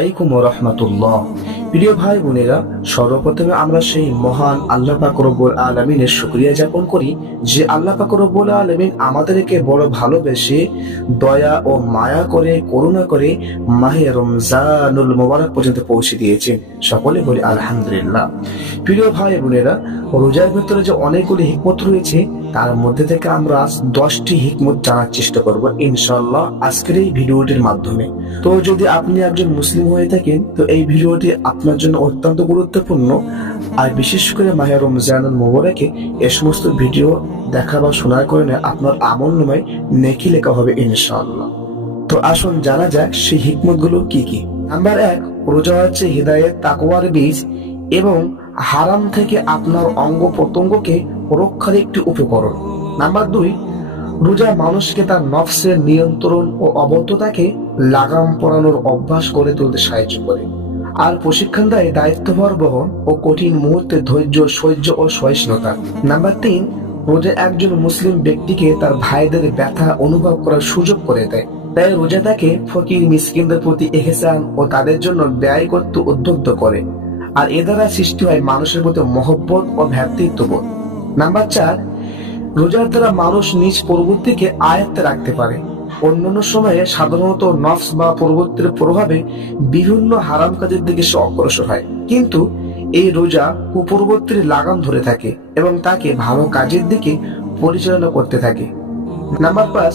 আলাইকুম ওয়া রাহমাতুল্লাহ। প্রিয় ভাই বোনেরা, সর্বপ্রথমে আমরা সেই মহান আল্লাহ পাক রব্বুল আলামিনের শুকরিয়া জ্ঞাপন করি যে আল্লাহ পাক রব্বুল আলামিন আমাদেরকে বড় ভালোবেসে দয়া ও মায়া করে করুণা করে মাহে রমজানুল মুবারক পর্যন্ত পৌঁছে দিয়েছেন। সকলে বলি আলহামদুলিল্লাহ। প্রিয় ভাই বোনেরা, রোজার ভিতরে যে অনেকগুলি হিকমত রয়েছে তার মধ্যে থেকে আমরা 10টি হিকমত জানার চেষ্টা করব ইনশাআল্লাহ আজকের এই ভিডিওটির মাধ্যমে। তো যদি আপনি একজন মুসলিম হয়ে থাকেন তো এই ভিডিওটি আপনার জন্য অত্যন্ত গুরুত্বপূর্ণ। আর বিশেষ করে মাহে রমজানুল মুবারকে এই সমস্ত ভিডিও দেখা বা শোনার কারণে আপনার আমলনামায় নেকি লেখা হবে ইনশাআল্লাহ। তো আসুন জানা যাক সেই হিকমতগুলো কি কি। নাম্বার 1, রোজা হচ্ছে হিদায়াত তাকওয়ার বীজ এবং হারাম থেকে আপনার অঙ্গ প্রত্যঙ্গকে রক্ষার একটি উপকরণ। নাম্বার 2, রোজা মানুষকে তার নফসের নিয়ন্ত্রণ ও অবদ্ধতাকে লাগাম পরানোর অভ্যাস গড়ে তুলতে সাহায্য করে আর প্রশিক্ষণ দেয় দায়িত্বভার বহন ও কঠিন মুহূর্তে ধৈর্য, সহ্য ও সহিষ্ণুতা। নাম্বার 3, রোজা একজন মুসলিম ব্যক্তিকে তার ভাইদের ব্যথা অনুভব করার সুযোগ করে দেয়। তাই রোজা তাকে ফকির মিসকিনদের প্রতি ইহসান ও তাদের জন্য ব্যয় করতে উদ্বুদ্ধ করে আর এ দ্বারা সৃষ্টি হয় মানুষের প্রতি মহব্বত ও ভ্রাতৃত্ববোধ। নাম্বার 4, রোজার দ্বারা মানুষ নিজ প্রবৃত্তিকে আয়ত্তে রাখতে পারে। অন্যান্য সময়ে সাধারণত নফস বা প্রবৃত্তির প্রভাবে বিভিন্ন হারাম কাজের দিকে সে অগ্রসর হয়, কিন্তু এই রোজা কুপ্রবৃত্তির লাগাম ধরে থাকে এবং তাকে ভালো কাজের দিকে পরিচালনা করতে থাকে। নাম্বার 5,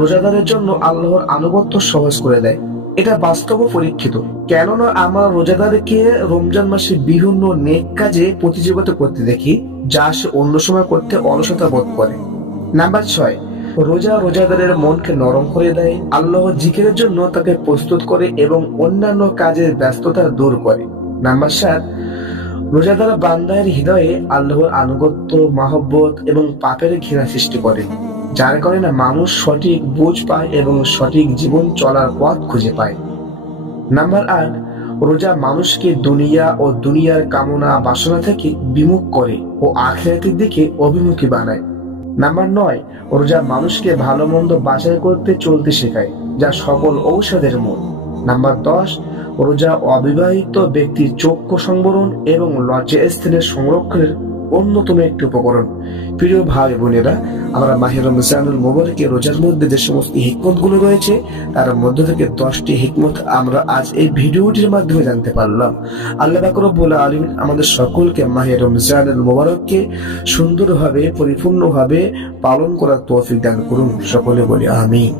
রোজাদারের জন্য আল্লাহর আনুগত্য সহজ করে দেয়। এটা বাস্তব পরীক্ষিত, কেননা আমরা রোজাদারকে রমজান মাসে বিভিন্ন নেক কাজে প্রতিযোগিতা করতে দেখি যা সে অন্য সময় করতে অলসতা বোধ করে। নাম্বার 6, রোজাদারের মনকে নরম করে দেয়, আল্লাহর জিকিরের জন্য তাকে প্রস্তুত করে এবং অন্যান্য কাজের ব্যস্ততা দূর করে। নাম্বার 7, রোজাদার বান্দার হৃদয়ে আল্লাহর আনুগত্য, মহব্বত এবং পাপের ঘৃণা সৃষ্টি করে, যার কারণে মানুষ সঠিক বুঝ পায় এবং সঠিক জীবন চলার পথ খুঁজে পায়। নাম্বার 8, রোজা মানুষকে দুনিয়া ও দুনিয়ার কামনা বাসনা থেকে বিমুখ করে ও আখিরাতের দিকে অভিমুখী বানায়। নাম্বার 9, রোজা মানুষকে ভালো মন্দ বাছাই করতে চলতে শেখায়, যা সকল ঔষধের মূল। নাম্বার 10, রোজা অবিবাহিত ব্যক্তির চক্ষু সংবরণ এবং লজ্জা স্থানের সংরক্ষণের অন্যতম একটি উপকরণ। প্রিয় ভাই বোনেরা, আমরা মাহে রমজানুল মুবারকে রোজার মধ্যে যে সমস্ত হিকমত গুলো রয়েছে তার মধ্য থেকে 10টি হিকমত আমরা আজ এই ভিডিওটির মাধ্যমে জানতে পারলাম। আল্লাহ পাক রব্বুল আলামিন আমাদের সকলকে মাহে রমজানুল মুবারককে সুন্দরভাবে পরিপূর্ণভাবে পালন করার তৌফিক দান করুন। সকলে বলি আমিন।